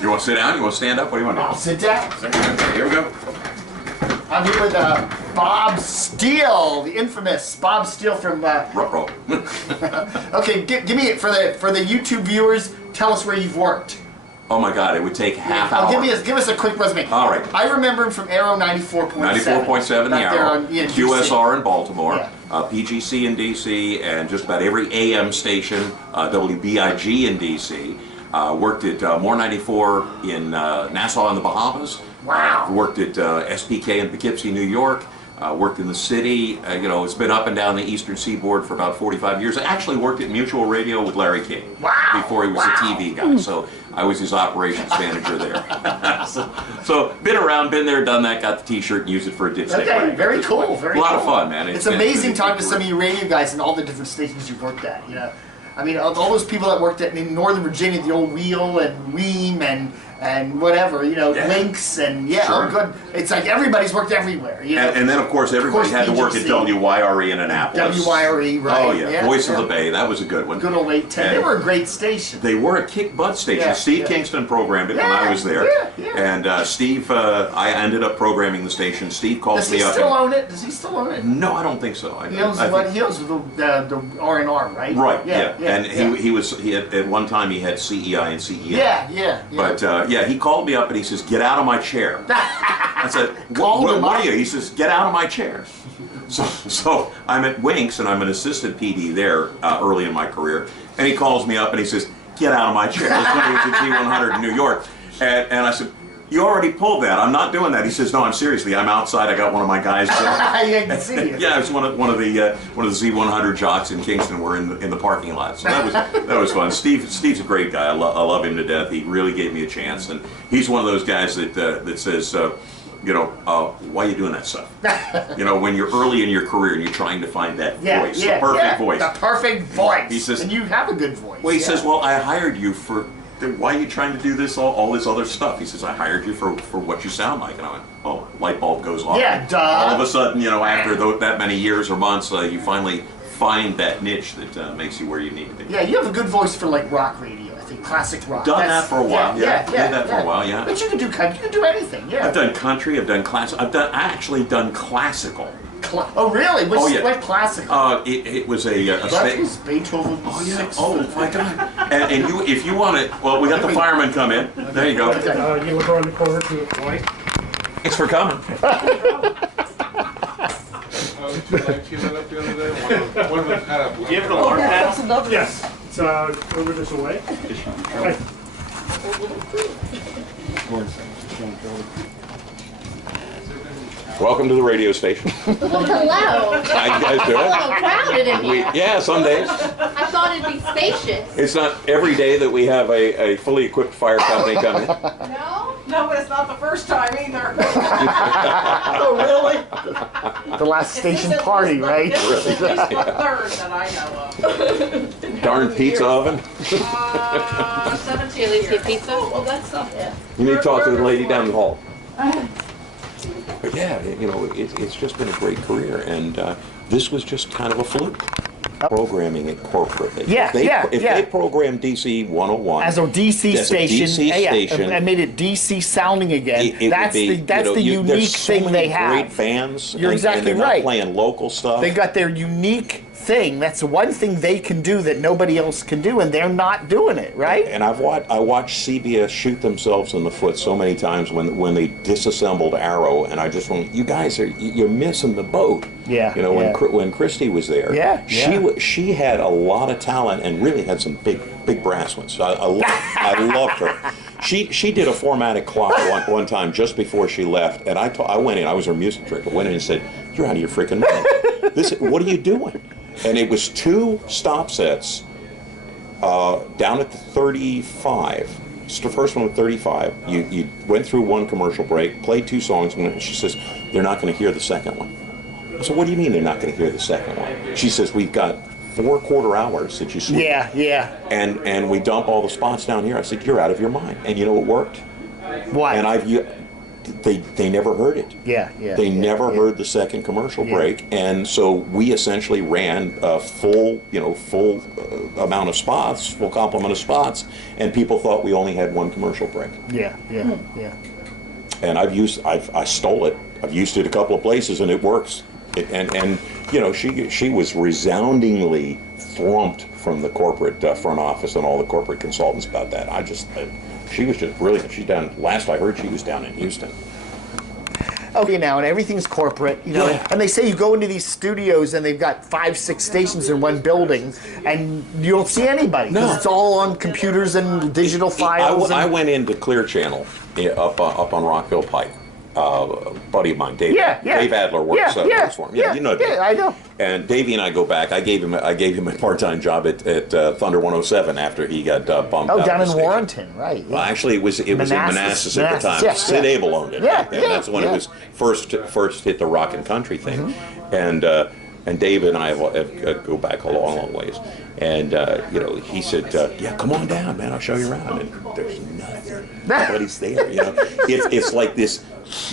You want to sit down? You want to stand up? What do you want to do? I'll sit down. Okay, here we go. I'm here with Bob Steele, the infamous Bob Steele from. Ruh-roh. Okay, give me it for the YouTube viewers. Tell us where you've worked. Oh my God, it would take half hour. Give us a quick resume. All right. I remember him from Arrow 94.7. 94.7 the Arrow. QSR in Baltimore. Yeah. PGC in DC, and just about every AM station. WBIG in DC. Worked at More 94 in Nassau in the Bahamas. Wow. Worked at SPK in Poughkeepsie, New York. Worked in the city. You know, it's been up and down the Eastern Seaboard for about 45 years. I actually worked at Mutual Radio with Larry King. Wow. Before he was a TV guy. So I was his operations manager there. so been around, been there, done that, got the t-shirt and used it for a dipstick. Okay, very cool. Very a lot cool. of fun, man. It's amazing talking to some of you radio guys and all the different stations you worked at. You know, I mean, all those people that worked at in Northern Virginia, the old Wheel and Weem and whatever, you know, Lynx and Sure. oh good. It's like everybody's worked everywhere. You know? And then of course everybody had to work at WYRE in Annapolis. WYRE, right? Oh yeah, Voice of the Bay. That was a good one. Good old 810. They were a great station. They were a kick butt station. Yeah, Steve Kingston programmed it when I was there. And Steve, I ended up programming the station. Steve calls me up. Does he still own it? Does he still own it? No, I don't think so. He owns the R&R, right? Right. Yeah. And he had at one time he had CEI and CEM. Yeah. But he called me up and he says, "Get out of my chair." I said, what are you? He says, "Get out of my chair." So I'm at Winks and I'm an assistant PD there early in my career, and he calls me up and he says, "Get out of my chair." This when he was at Z100 in New York, and I said, "You already pulled that. I'm not doing that." He says, "No, I'm seriously. I'm outside. I got one of my guys." Yeah, I can see you. Yeah, it's one of the Z100 jocks in Kingston. We're in the parking lot, so that was fun. Steve's a great guy. I love him to death. He really gave me a chance, and he's one of those guys that says, why are you doing that stuff? You know, when you're early in your career and you're trying to find that voice, the perfect voice. The perfect voice. He says, and you have a good voice. Well, he says, "Well, I hired you for." Why are you trying to do this, all this other stuff? He says, "I hired you for what you sound like." And I went, "Oh, light bulb goes off." Yeah, duh. All of a sudden, you know, after that many years or months, you finally find that niche that makes you where you need to be. Yeah, you have a good voice for like rock radio. I think classic rock. Done that for a while. Did that for a while. Yeah. But you can do country. You can do anything. Yeah. I've done country. I've done classic. I actually done classical. Oh really? What classical? It was a that was Beethoven. Oh yeah. Oh my God. And if you want it, well, we got the fireman come in. There you go. You look around the corner to the point. Thanks for coming. Do you have the alarm panel? Yes. It's over this way. Right. Welcome to the radio station. Well, hello. How you guys doing? It's a little crowded in here. Yeah, some days. I thought it'd be spacious. It's not every day that we have a fully equipped fire company come in. No? No, but it's not the first time either. Oh really? The last station party, right? This is at least the third that I know of. Darn pizza oven. 17 At least years. get pizza? Well, that's something. You need to talk to the lady down the hall. But yeah, you know, it's just been a great career, and this was just kind of a fluke. Programming it corporately. Yeah, if they program DC 101 as a DC station, and made it DC sounding again, that's the unique thing they have. Great fans. You're exactly and they're right. Not playing local stuff. They got their unique thing. That's the one thing they can do that nobody else can do, and they're not doing it, right? And I watched CBS shoot themselves in the foot so many times when they disassembled Arrow, and I just went, "You guys you're missing the boat." Yeah. You know, when Christy was there, she had a lot of talent and really had some big brass ones. I loved her. She did a 4-matic clock one time just before she left, and I went in. I was her music director. Went in and said, "You're out of your freaking mind. What are you doing?" And it was 2 stop sets down at the 35. It's the first one with 35. You went through one commercial break, played 2 songs, and she says, "They're not going to hear the second one." So what do you mean they're not going to hear the second one? She says, "We've got 4 quarter hours that you sweep. Yeah. And we dump all the spots down here." I said, "You're out of your mind." And you know what worked? What? And they never heard it. They never heard the second commercial break, and so we essentially ran a full amount of spots, full complement of spots, and people thought we only had one commercial break. And I stole it. I've used it a couple of places, and it works. And she was resoundingly thrumped from the corporate front office and all the corporate consultants about that. She was just brilliant. She's down. Last I heard, she was down in Houston. Okay, now, and everything's corporate, and they say you go into these studios and they've got 5, 6 stations in one building, and you don't see anybody. No. It's all on computers and digital files. I went into Clear Channel up on Rockville Pike. A buddy of mine, Dave Adler, works for him. You know Dave. Yeah, I know. And Davey and I go back. I gave him a part-time job at Thunder 107 after he got bumped out. Oh, down of the in station. Warrenton, right? Well, actually, it was in Manassas at the time. Yeah, Sid Abel owned it. Yeah, and that's when it was first hit the rock and country thing. And Dave and I go back a long ways. And he said, "Yeah, come on down, man. I'll show you around." And there's nothing. Nobody's there. It's like this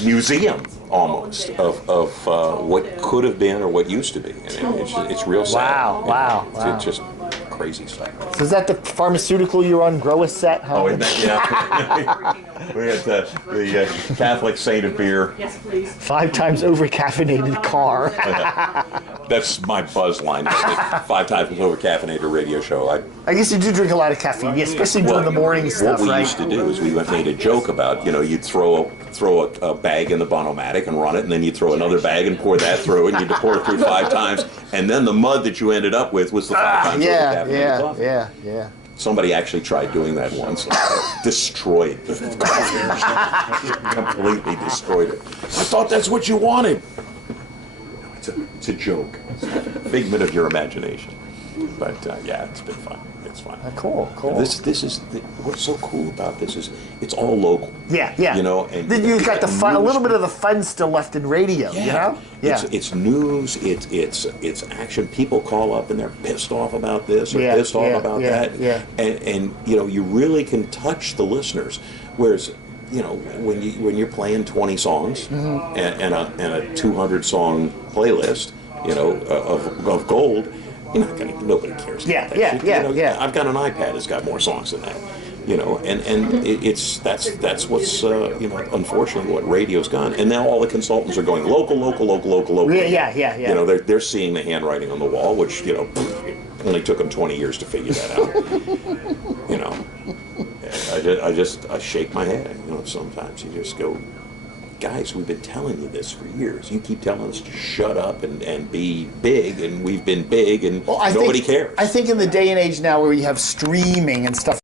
museum almost of what could have been or what used to be, and it's real sad. Wow. It's just crazy stuff. So is that the pharmaceutical you're on, Grow a Set? Huh? Oh, yeah. We had the Catholic Saint of Beer. Yes, please. 5 times over caffeinated car. That's my buzz line. 5 times over caffeinated radio show. I guess you do drink a lot of caffeine, especially during the morning stuff, What we right? used to do is we made a joke about, you'd throw a bag in the Bonomatic and run it, and then you'd throw another bag and pour that through it, and you'd pour it through 5 times, and then the mud that you ended up with was the 5 times over caffeinated coffee. Yeah. Somebody actually tried doing that once. Destroyed the coffee. Completely destroyed it. I thought that's what you wanted. No, it's a joke. It's a figment of your imagination. But it's been fun. It's fun. Cool. This is what's so cool about this is it's all local. Yeah. And then you've got the fun, a little bit of the fun still left in radio. Yeah. It's news. It's action. People call up and they're pissed off about this or pissed off about that. Yeah. And you really can touch the listeners. Whereas when you're playing 20 songs and a 200 song playlist, of gold. Nobody cares about that shit. I've got an iPad that's got more songs than that, and that's what's unfortunately what radio's gone. And now all the consultants are going local. Yeah. They're seeing the handwriting on the wall, which only took them 20 years to figure that out. I shake my head. Sometimes you just go, guys, we've been telling you this for years. You keep telling us to shut up and be big, and we've been big, and nobody cares. I think in the day and age now where you have streaming and stuff